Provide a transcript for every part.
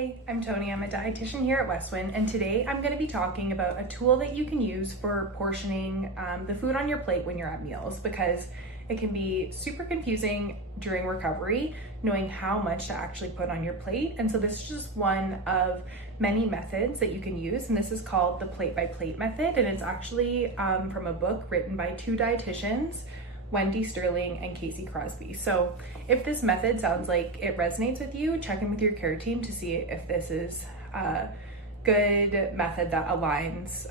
Hey, I'm Toni. I'm a dietitian here at Westwind, and today I'm going to be talking about a tool that you can use for portioning the food on your plate when you're at meals, because it can be super confusing during recovery knowing how much to actually put on your plate. And so this is just one of many methods that you can use, and this is called the plate by plate method, and it's actually from a book written by two dietitians, Wendy Sterling and Casey Crosby. So if this method sounds like it resonates with you, check in with your care team to see if this is a good method that aligns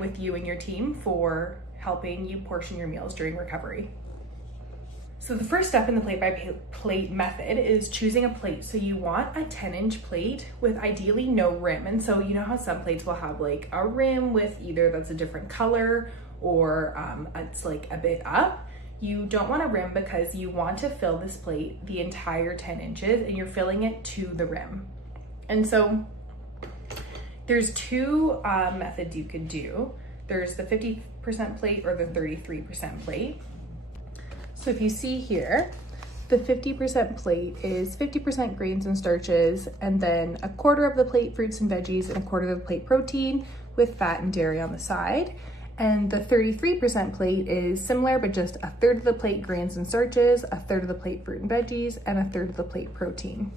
with you and your team for helping you portion your meals during recovery. So the first step in the plate by plate method is choosing a plate. So you want a 10-inch plate with ideally no rim. And so you know how some plates will have like a rim with either that's a different color or it's like a bit up. You don't want a rim because you want to fill this plate the entire 10 inches and you're filling it to the rim. And so there's two methods you could do. There's the 50% plate or the 33% plate. So if you see here, the 50% plate is 50% grains and starches, and then a quarter of the plate fruits and veggies, and a quarter of the plate protein with fat and dairy on the side. And the 33% plate is similar, but just a third of the plate grains and starches, a third of the plate fruit and veggies, and a third of the plate protein.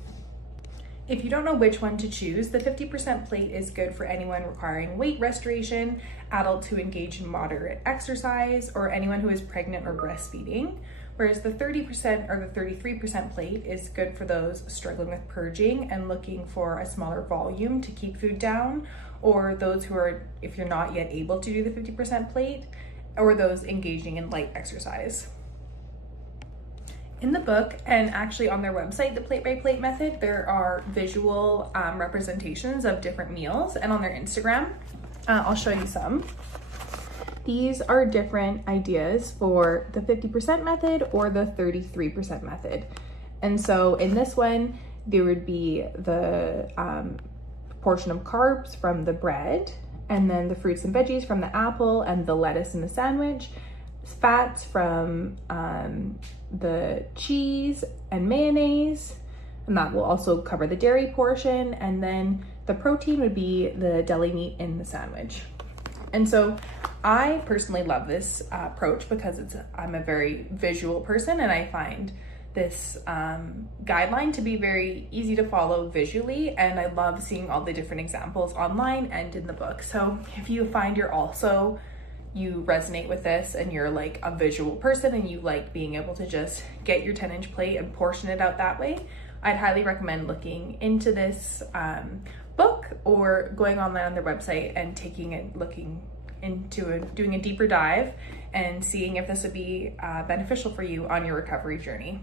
If you don't know which one to choose, the 50% plate is good for anyone requiring weight restoration, adults who engage in moderate exercise, or anyone who is pregnant or breastfeeding. Whereas the 30% or the 33% plate is good for those struggling with purging and looking for a smaller volume to keep food down, or those who are, if you're not yet able to do the 50% plate, or those engaging in light exercise. In the book, and actually on their website, the plate by plate method, there are visual representations of different meals, and on their Instagram, I'll show you some. These are different ideas for the 50% method or the 33% method. And so in this one, there would be the portion of carbs from the bread, and then the fruits and veggies from the apple and the lettuce in the sandwich, fats from the cheese and mayonnaise, and that will also cover the dairy portion, and then the protein would be the deli meat in the sandwich. And so I personally love this approach because I'm a very visual person, and I find this guideline to be very easy to follow visually, and I love seeing all the different examples online and in the book. So if you find you resonate with this and you're like a visual person and you like being able to just get your 10-inch plate and portion it out that way, I'd highly recommend looking into this book or going online on their website and looking into doing a deeper dive and seeing if this would be beneficial for you on your recovery journey.